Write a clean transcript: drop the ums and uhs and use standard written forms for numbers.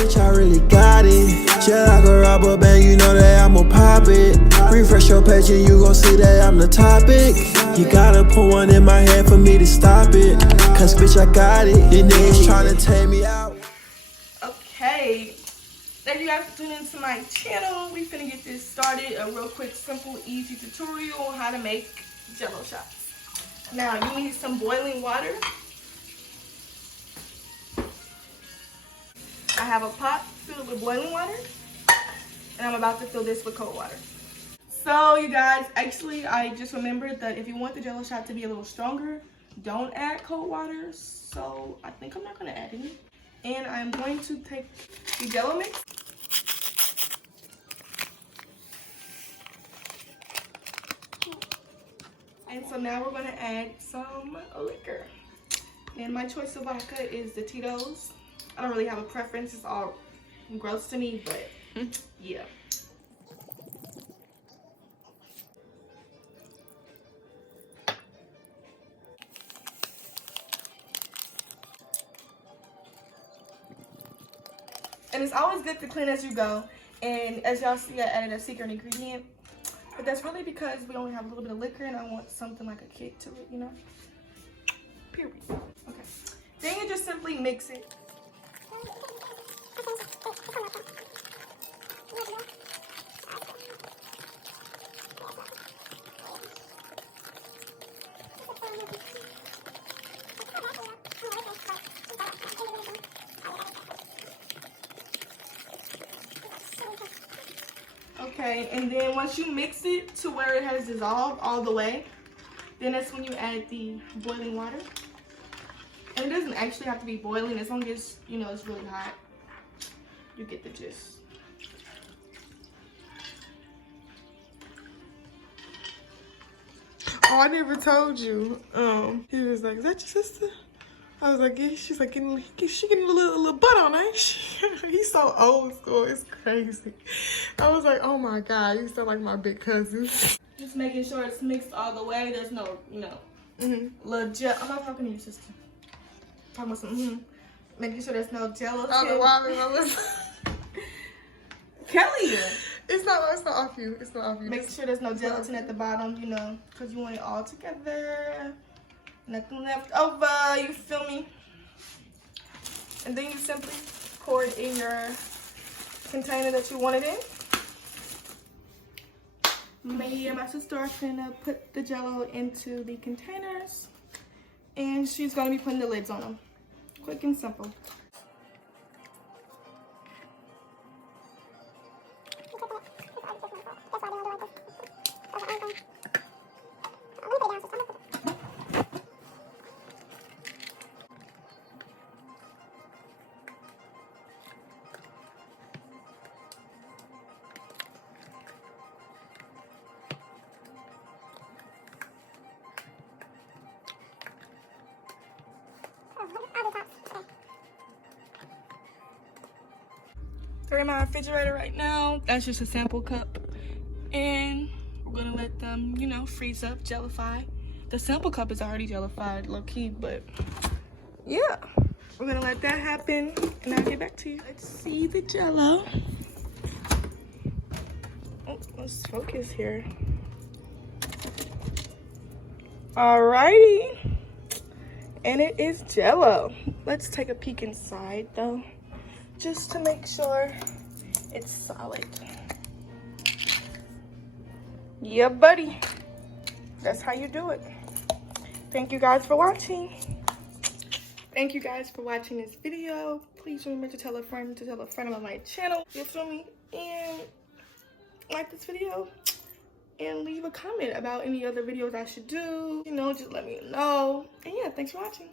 bitch, I really got it. Just like a rubber band, you know that I'ma pop it. Refresh your page and you gon' see that I'm the topic. You gotta put one in my head for me to stop it. Cause bitch, I got it. These niggas tryna take me out. Okay. Thank you guys for tuning into my channel. We finna get this started. A real quick, simple, easy tutorial on how to make Jell-O shots. Now, you need some boiling water. I have a pot filled with boiling water, and I'm about to fill this with cold water. So, you guys, actually, I just remembered that if you want the Jell-O shot to be a little stronger, don't add cold water. So, I think I'm not gonna add any. And I'm going to take the Jell-O mix. And so now we're gonna add some liquor. And my choice of vodka is the Tito's. I don't really have a preference, it's all gross to me, but yeah. And it's always good to clean as you go. And as y'all see, I added a secret ingredient. But that's really because we only have a little bit of liquor and I want something like a kick to it, you know? Period. Okay. Then you just simply mix it. Okay, and then once you mix it to where it has dissolved all the way, then that's when you add the boiling water. And it doesn't actually have to be boiling, as long as, you know, it's really hot. You get the gist. Oh, I never told you. He was like, "Is that your sister?" I was like, "Yeah." She's like, she getting a little butt on, ain't she? He's so old school. It's crazy. I was like, "Oh my God, you sound like my big cousin." Just making sure it's mixed all the way. There's no, you know, little gel. I'm not talking to your sister. I'm talking about some, making sure there's no Jell-O. I don't know why I was Kelly. It's not off you. It's not off you. Make sure there's no gelatin at the bottom, you know, because you want it all together. Nothing left over, you feel me? And then you simply pour it in your container that you want it in. Me and my sister are gonna put the Jell-O into the containers, and she's gonna be putting the lids on them. Quick and simple. They're in my refrigerator right now. That's just a sample cup. And we're gonna let them, you know, freeze up, jellify. The sample cup is already jellified, low key, but yeah. We're gonna let that happen and I'll get back to you. Let's see the Jell-O. Oh, let's focus here. Alrighty. And it is Jell-O. Let's take a peek inside though, just to make sure it's solid. Yeah, buddy. That's how you do it. Thank you guys for watching. Thank you guys for watching this video. Please remember to tell a friend about my channel. You feel me? And like this video. And leave a comment about any other videos I should do. You know, just let me know. And yeah, thanks for watching.